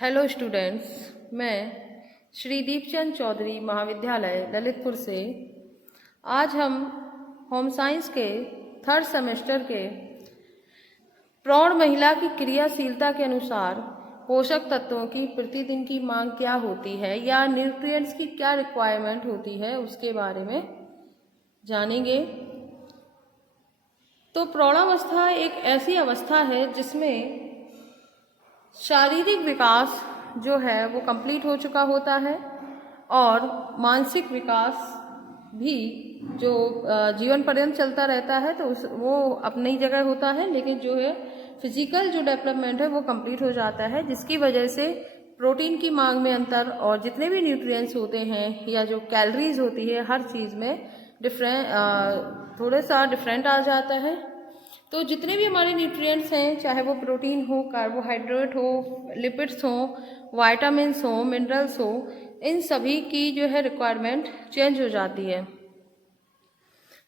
Hello students, मैं श्री दीपचंद चौधरी महाविद्यालय ललितपुर से आज हम होम साइंस के थर्ड सेमेस्टर के प्रौढ़ महिला की क्रियाशीलता के अनुसार पोषक तत्वों की प्रतिदिन की मांग क्या होती है या न्यूट्रिएंट्स की क्या रिक्वायरमेंट होती है उसके बारे में जानेंगे। तो प्रौढ़ावस्था एक ऐसी अवस्था है जिसमें शारीरिक विकास जो है वो कंप्लीट हो चुका होता है और मानसिक विकास भी जो जीवन पर्यंत चलता रहता है तो वो अपनी जगह होता है, लेकिन जो है फिजिकल जो डेवलपमेंट है वो कंप्लीट हो जाता है, जिसकी वजह से प्रोटीन की मांग में अंतर और जितने भी न्यूट्रिएंट्स होते हैं या जो कैलोरीज होती है हर चीज़ में थोड़ा सा डिफरेंट आ जाता है। तो जितने भी हमारे न्यूट्रिएंट्स हैं, चाहे वो प्रोटीन हो, कार्बोहाइड्रेट हो, लिपिड्स हो, विटामिन्स हो, मिनरल्स हो, इन सभी की जो है रिक्वायरमेंट चेंज हो जाती है।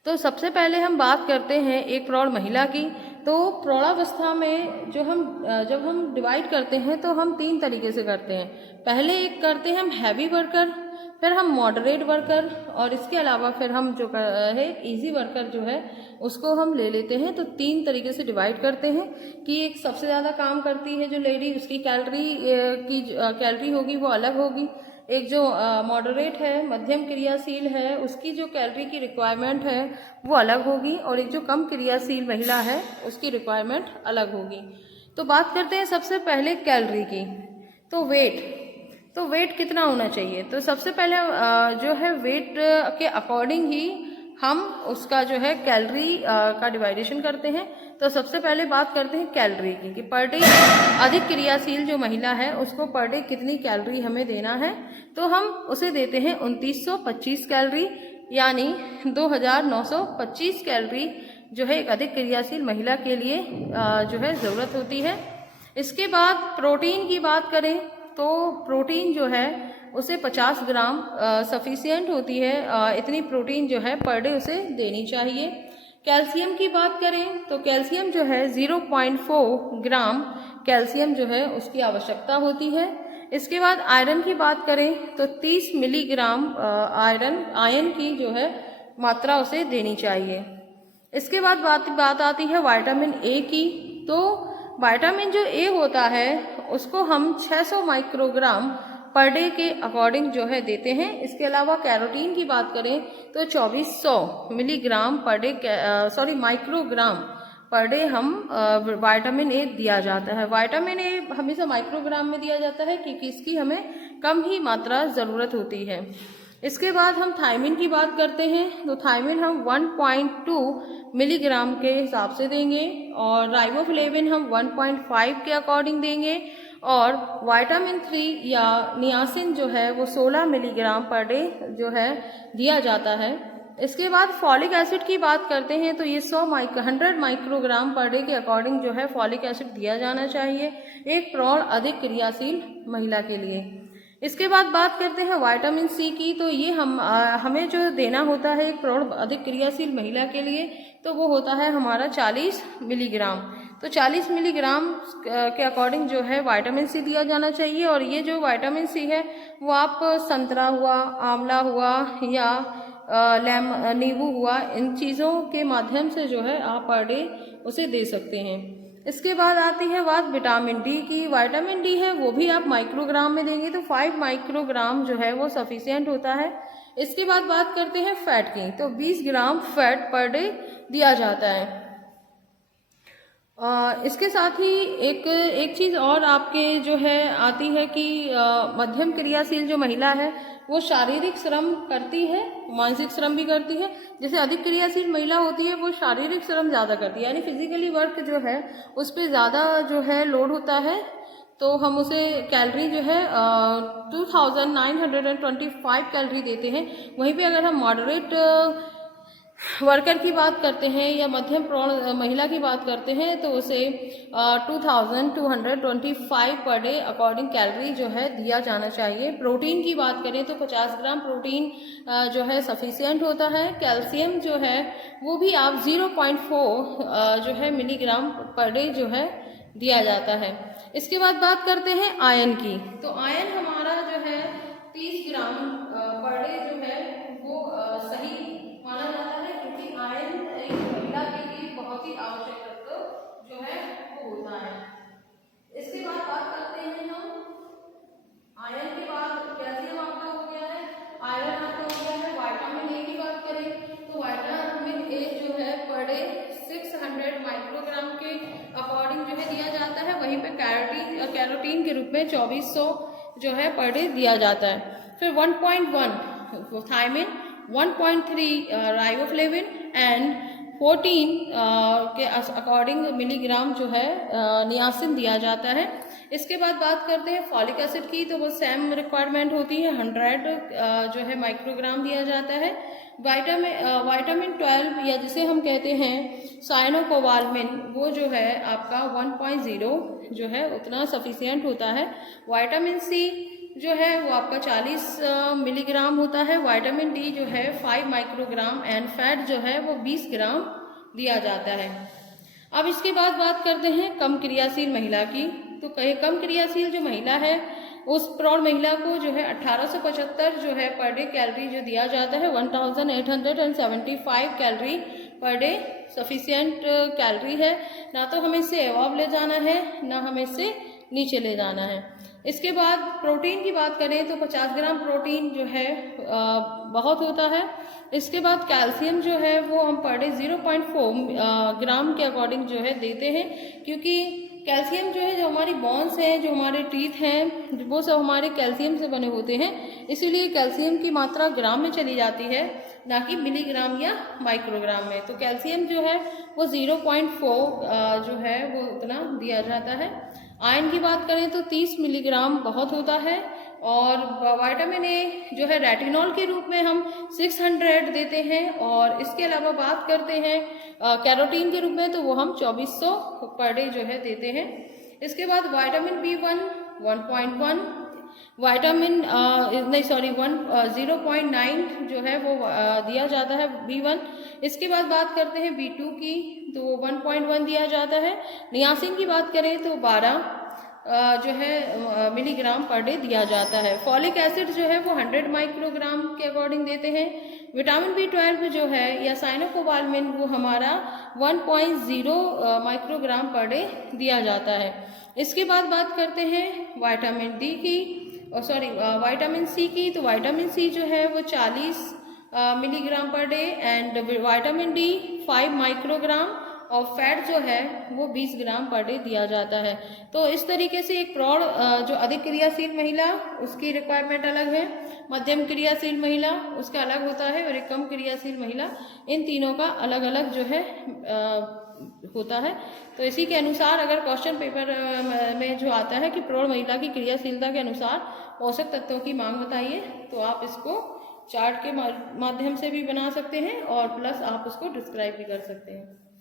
तो सबसे पहले हम बात करते हैं एक प्रौढ़ महिला की। तो प्रौढ़ावस्था में जब हम डिवाइड करते हैं तो हम 3 तरीके से करते हैं। पहले एक करते हैं हम हैवी वर्कर, फिर हम मॉडरेट वर्कर और इसके अलावा फिर हम जो है इजी वर्कर जो है उसको हम ले लेते हैं। तो 3 तरीके से डिवाइड करते हैं कि एक सबसे ज़्यादा काम करती है जो लेडी, उसकी कैलोरी होगी वो अलग होगी। एक जो मॉडरेट है, मध्यम क्रियाशील है, उसकी जो कैलोरी की रिक्वायरमेंट है वो अलग होगी और एक जो कम क्रियाशील महिला है उसकी रिक्वायरमेंट अलग होगी। तो बात करते हैं सबसे पहले कैलोरी की। तो वेट कितना होना चाहिए? तो सबसे पहले जो है वेट के अकॉर्डिंग ही हम उसका जो है कैलोरी का डिवाइडेशन करते हैं। तो सबसे पहले बात करते हैं कैलोरी की कि पर डे अधिक क्रियाशील जो महिला है उसको पर डे कितनी कैलोरी हमें देना है। तो हम उसे देते हैं 2925 कैलोरी, यानी 2925 कैलोरी जो है एक अधिक क्रियाशील महिला के लिए जो है ज़रूरत होती है। इसके बाद प्रोटीन की बात करें तो प्रोटीन जो है उसे 50 ग्राम सफिशिएंट होती है, इतनी प्रोटीन जो है पर डे उसे देनी चाहिए। कैल्शियम की बात करें तो कैल्शियम जो है 0.4 ग्राम कैल्शियम जो है उसकी आवश्यकता होती है। इसके बाद आयरन की बात करें तो 30 मिलीग्राम आयरन की जो है मात्रा उसे देनी चाहिए। इसके बाद बात आती है विटामिन ए की। तो विटामिन जो ए होता है उसको हम 600 माइक्रोग्राम पर डे के अकॉर्डिंग जो है देते हैं। इसके अलावा कैरोटीन की बात करें तो 2400 milligram per day microgram per day हम विटामिन ए दिया जाता है। विटामिन ए हमेशा माइक्रोग्राम में दिया जाता है क्योंकि इसकी हमें कम ही मात्रा ज़रूरत होती है। इसके बाद हम थायमिन की बात करते हैं तो थायमिन हम 1.2 मिलीग्राम के हिसाब से देंगे और राइबोफ्लेविन हम 1.5 के अकॉर्डिंग देंगे और विटामिन 3 या नियासिन जो है वो 16 मिलीग्राम पर डे जो है दिया जाता है। इसके बाद फॉलिक एसिड की बात करते हैं तो ये 100 माइक्रोग्राम पर डे के अकॉर्डिंग जो है फॉलिक एसिड दिया जाना चाहिए एक प्रौढ़ अधिक क्रियाशील महिला के लिए। इसके बाद बात करते हैं विटामिन सी की। तो ये हमें जो देना होता है एक प्रौढ़ अधिक क्रियाशील महिला के लिए तो वो होता है हमारा 40 मिलीग्राम। तो 40 मिलीग्राम के अकॉर्डिंग जो है विटामिन सी दिया जाना चाहिए। और ये जो विटामिन सी है वो आप संतरा हुआ, आंवला हुआ या नींबू हुआ, इन चीज़ों के माध्यम से जो है आप पर डे उसे दे सकते हैं। इसके बाद आती है बात विटामिन डी की। विटामिन डी है वो भी आप माइक्रोग्राम में देंगे तो 5 माइक्रोग्राम जो है वो सफिशिएंट होता है। इसके बाद बात करते हैं फैट की। तो 20 ग्राम फैट पर डे दिया जाता है। इसके साथ ही एक चीज़ और आपके जो है आती है कि मध्यम क्रियाशील जो महिला है वो शारीरिक श्रम करती है, मानसिक श्रम भी करती है। जैसे अधिक क्रियाशील महिला होती है वो शारीरिक श्रम ज़्यादा करती है, यानी फिजिकली वर्क जो है उस पर ज़्यादा जो है लोड होता है। तो हम उसे कैलोरी जो है 2925 कैलोरी देते हैं। वहीं पे अगर हम मॉडरेट वर्कर की बात करते हैं या मध्यम प्रौढ़ महिला की बात करते हैं तो उसे 2225 पर डे अकॉर्डिंग कैलोरी जो है दिया जाना चाहिए। प्रोटीन की बात करें तो 50 ग्राम प्रोटीन जो है सफिशिएंट होता है। कैल्शियम जो है वो भी आप 0.4 जो है मिलीग्राम पर डे जो है दिया जाता है। इसके बाद बात करते हैं आयन की। तो आयन हमारा जो है 30 ग्राम पर डे जो है वो सही माना जाता है, क्योंकि आयन एक महिला के लिए बहुत ही आवश्यक तत्व जो है वो होता है। इसके बाद बात करते हैं हम आयरन के बाद कैल्शियम आपका हो गया है, आयरन आपका हो गया है। विटामिन ए की बात करें तो विटामिन ए जो है पर डे 600 माइक्रोग्राम के अकॉर्डिंग जो है दिया जाता है। वहीं पे कैरोटीन के रूप में 2400 जो है पर डे दिया जाता है। फिर 1.1 थायमिन, 1.3 राइबोफ्लेविन एंड 14 के अकॉर्डिंग मिलीग्राम जो है नियासिन दिया जाता है। इसके बाद बात करते हैं फॉलिक एसिड की, तो वो सेम रिक्वायरमेंट होती है, 100 जो है माइक्रोग्राम दिया जाता है। विटामिन 12 या जिसे हम कहते हैं साइनोकोबालमिन, वो जो है आपका 1.0 जो है उतना सफिशियंट होता है। विटामिन सी जो है वो आपका 40 मिलीग्राम होता है। विटामिन डी जो है 5 माइक्रोग्राम एंड फैट जो है वो 20 ग्राम दिया जाता है। अब इसके बाद बात करते हैं कम क्रियाशील महिला की। तो कम क्रियाशील जो महिला है उस प्रौढ़ महिला को जो है 1875 जो है पर डे कैलोरी जो दिया जाता है, 1875 calorie per day sufficient calorie है। ना तो हमें इससे अबव ले जाना है, ना हमें इससे नीचे ले जाना है। इसके बाद प्रोटीन की बात करें तो 50 ग्राम प्रोटीन जो है बहुत होता है। इसके बाद कैल्शियम जो है वो हम पर डे 0.4 ग्राम के अकॉर्डिंग जो है देते हैं, क्योंकि कैल्शियम जो है, जो हमारी बोन्स हैं, जो हमारे टीथ हैं, वो सब हमारे कैल्शियम से बने होते हैं। इसीलिए कैल्शियम की मात्रा ग्राम में चली जाती है, ना कि मिलीग्राम या माइक्रोग्राम में। तो कैल्शियम जो है वो 0.4 जो है वो उतना दिया जाता है। आयरन की बात करें तो 30 मिलीग्राम बहुत होता है। और विटामिन ए जो है रेटिनॉल के रूप में हम 600 देते हैं। और इसके अलावा बात करते हैं कैरोटीन के रूप में, तो वो हम 2400 पर डे जो है देते हैं। इसके बाद विटामिन B1 1.1, विटामिन 0.9 जो है वो दिया जाता है B1। इसके बाद बात करते हैं B2 की, तो 1.1 दिया जाता है। नियासिन की बात करें तो 12 जो है मिलीग्राम पर डे दिया जाता है। फॉलिक एसिड जो है वो 100 माइक्रोग्राम के अकॉर्डिंग देते हैं। विटामिन B12 जो है या साइनोकोबालमिन वो हमारा 1.0 माइक्रोग्राम पर डे दिया जाता है। इसके बाद बात करते हैं विटामिन डी की, विटामिन सी की। तो विटामिन सी जो है वो 40 milligram per day and vitamin D 5 microgram और फैट जो है वो 20 ग्राम पर डे दिया जाता है। तो इस तरीके से एक प्रौढ़ जो अधिक क्रियाशील महिला उसकी रिक्वायरमेंट अलग है, मध्यम क्रियाशील महिला उसका अलग होता है, और एक कम क्रियाशील महिला, इन तीनों का अलग अलग जो है होता है। तो इसी के अनुसार अगर क्वेश्चन पेपर में जो आता है कि प्रौढ़ महिला की क्रियाशीलता के अनुसार पोषक तत्वों की मांग बताइए, तो आप इसको चार्ट के माध्यम से भी बना सकते हैं और प्लस आप उसको डिस्क्राइब भी कर सकते हैं।